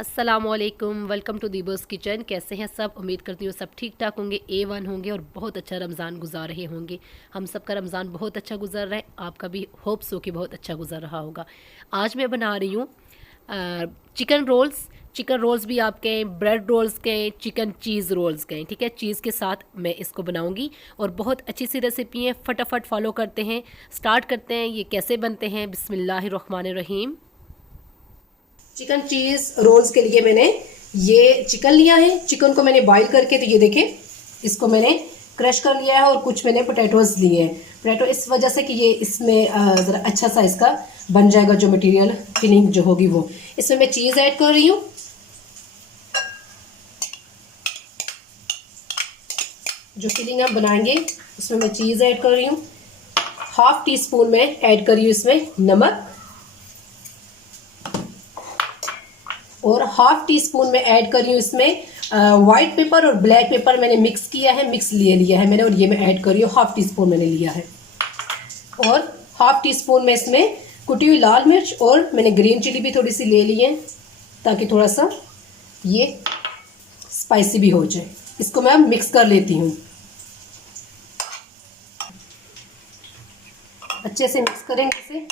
अस्सलाम वालेकुम, welcome to दीबोस kitchen. कैसे हैं सब? उम्मीद करती हूँ सब ठीक ठाक होंगे, A1 होंगे और बहुत अच्छा रमज़ान गुजार रहे होंगे। हम सब का रमज़ान बहुत अच्छा गुजर रहा है, आपका भी होप्स हो कि बहुत अच्छा गुजर रहा होगा। आज मैं बना रही हूँ चिकन रोल्स। चिकन रोल्स भी आप कहें, ब्रेड रोल्स कहें, चिकन चीज़ रोल्स कहें, ठीक है। चीज़ के साथ मैं इसको बनाऊँगी और बहुत अच्छी सी रेसिपी है, फटाफट फॉलो करते हैं। स्टार्ट करते हैं ये कैसे बनते हैं। बिस्मिल्लाहिर्रहमानिर्रहीम। चिकन चीज़ रोल्स के लिए मैंने ये चिकन लिया है। चिकन को मैंने बॉईल करके, तो ये देखें, इसको मैंने क्रश कर लिया है और कुछ मैंने पोटैटोज लिए हैं। पोटैटो इस वजह से कि ये इसमें ज़रा अच्छा सा इसका बन जाएगा, जो मटेरियल फिलिंग जो होगी वो। इसमें मैं चीज़ ऐड कर रही हूँ। जो फिलिंग हम बनाएंगे उसमें मैं चीज़ ऐड कर रही हूँ। हाफ टी स्पून में ऐड कर रही हूँ इसमें नमक, और हाफ टी स्पून में ऐड कर रही हूँ इसमें वाइट पेपर और ब्लैक पेपर मैंने मिक्स किया है, मिक्स लिया है मैंने, और ये मैं ऐड कर रही हूँ। हाफ टी स्पून मैंने लिया है। और हाफ टी स्पून में इसमें कुटी हुई लाल मिर्च और मैंने ग्रीन चिली भी थोड़ी सी ले ली है, ताकि थोड़ा सा ये स्पाइसी भी हो जाए। इसको मैं मिक्स कर लेती हूँ। अच्छे से मिक्स करेंगे इसे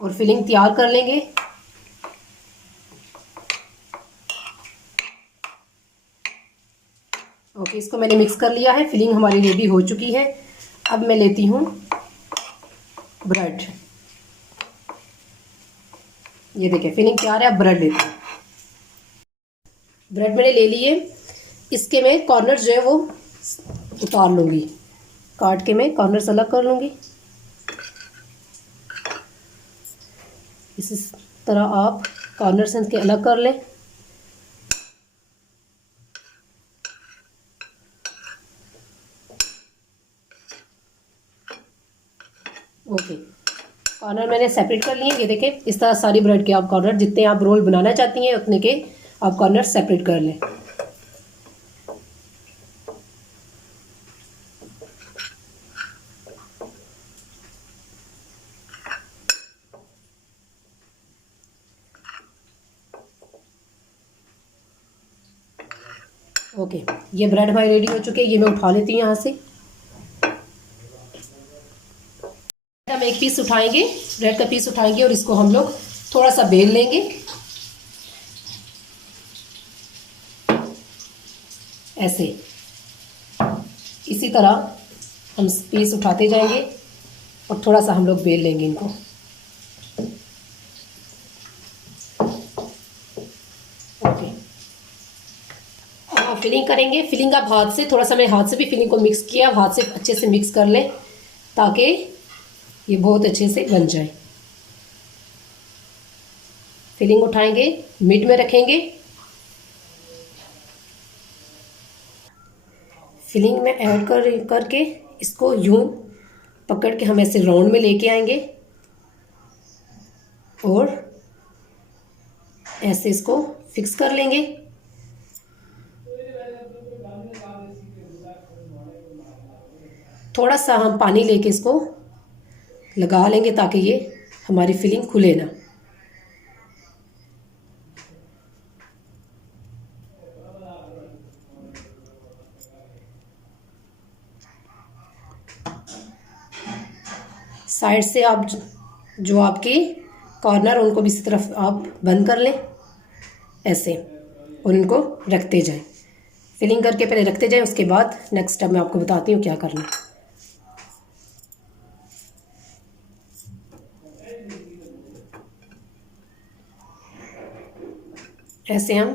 और फिलिंग तैयार कर लेंगे। ओके, इसको मैंने मिक्स कर लिया है, फिलिंग हमारी रेडी हो चुकी है। अब मैं लेती हूँ ब्रेड। ये देखिए फिलिंग तैयार है। अब ब्रेड लेती हूँ। ब्रेड मैंने ले लिए। इसके मैं कॉर्नर जो है वो उतार लूँगी, काट के मैं कॉर्नर्स अलग कर लूँगी। इस तरह आप कॉर्नर्स के अलग कर लें। ओके, कॉर्नर मैंने सेपरेट कर लिए। ये देखें, इस तरह सारी ब्रेड के आप कॉर्नर, जितने आप रोल बनाना चाहती हैं उतने के आप कॉर्नर सेपरेट कर लें। ओके, ये ब्रेड हमारी रेडी हो चुके हैं। ये मैं उठा लेती हूँ यहाँ से। हम एक पीस उठाएंगे, ब्रेड का पीस उठाएंगे और इसको हम लोग थोड़ा सा बेल लेंगे ऐसे। इसी तरह हम पीस उठाते जाएंगे और थोड़ा सा हम लोग बेल लेंगे इनको। ओके, फिलिंग करेंगे। फिलिंग आप हाथ से, थोड़ा सा मैंने हाथ से भी फिलिंग को मिक्स किया, हाथ से अच्छे से मिक्स कर लें ताकि ये बहुत अच्छे से बन जाए। फिलिंग उठाएंगे, मिड में रखेंगे। फिलिंग में ऐड करके इसको यूं पकड़ के हम ऐसे राउंड में लेके आएंगे और ऐसे इसको फिक्स कर लेंगे। थोड़ा सा हम पानी लेके इसको लगा लेंगे ताकि ये हमारी फिलिंग खुले ना। साइड से आप जो आपके कॉर्नर उनको भी इसी तरफ आप बंद कर लें ऐसे, और इनको रखते जाएं। फिलिंग करके पहले रखते जाएं, उसके बाद नेक्स्ट स्टेप मैं आपको बताती हूँ क्या करना है। ऐसे हम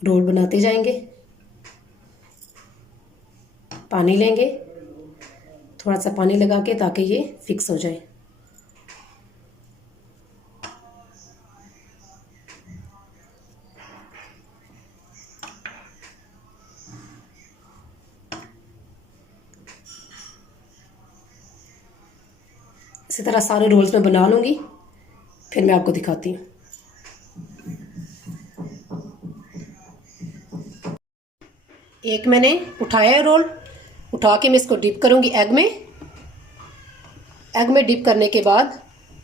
रोल बनाते जाएंगे। पानी लेंगे, थोड़ा सा पानी लगा के, ताकि ये फिक्स हो जाए। इसी तरह सारे रोल्स मैं बना लूँगी, फिर मैं आपको दिखाती हूँ। एक मैंने उठाया है रोल, उठा के मैं इसको डिप करूँगी एग में। एग में डिप करने के बाद